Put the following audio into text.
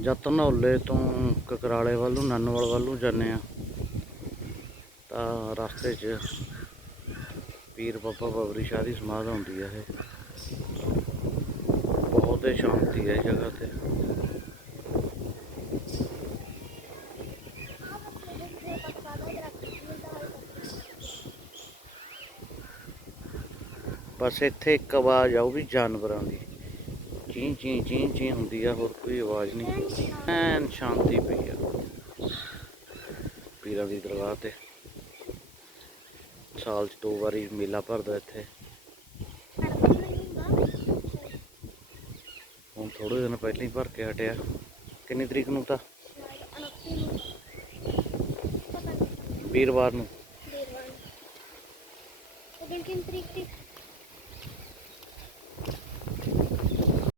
ਜਦ ਧਨੌਲੇ ਤੋਂ ਕਕਰਾਲੇ ਵੱਲ ਨੂੰ, ਨੰਨਵਾਲ ਵੱਲ ਨੂੰ ਜਾਂਦੇ ਆ ਤਾਂ ਰਸਤੇ 'ਚ ਪੀਰ ਬਾਬਾ ਬਬਰੀ ਸ਼ਾਹ ਦੀ ਸਮਾਧ ਹੁੰਦੀ ਹੈ ਇਹ। ਬਹੁਤ ਹੀ ਸ਼ਾਂਤੀ ਹੈ ਇਹ ਜਗ੍ਹਾ ਤੇ। ਬਸ ਇੱਥੇ ਇੱਕ ਆਵਾਜ਼ ਆਉ ਵੀ ਜਾਨਵਰਾਂ ਦੀ। ਚੀਂ ਚੀਂ ਚੀਂ ਚੀਂ ਹੁੰਦੀ ਆ, ਹੋਰ ਕੋਈ ਆਵਾਜ਼ ਨਹੀਂ। ਐਨ ਸ਼ਾਂਤੀ ਪਈ ਆ। ਪੀਰਾਂ ਦੀ ਦਰਗਾਹ ਤੇ। ਸਾਲ 'ਚ ਦੋ ਵਾਰੀ ਮੇਲਾ ਭਰਦਾ ਇੱਥੇ। ਹੁਣ ਥੋੜੇ ਦਿਨ ਪਹਿਲਾਂ ਹੀ ਭਰ ਕੇ ਹਟਿਆ। ਕਿੰਨੀ ਤਰੀਕ ਨੂੰ ਤਾਂ? ਵੀਰਵਾਰ ਨੂੰ। ਦਿਨ ਕਿੰਨੀ ਤਰੀਕ ਦੀ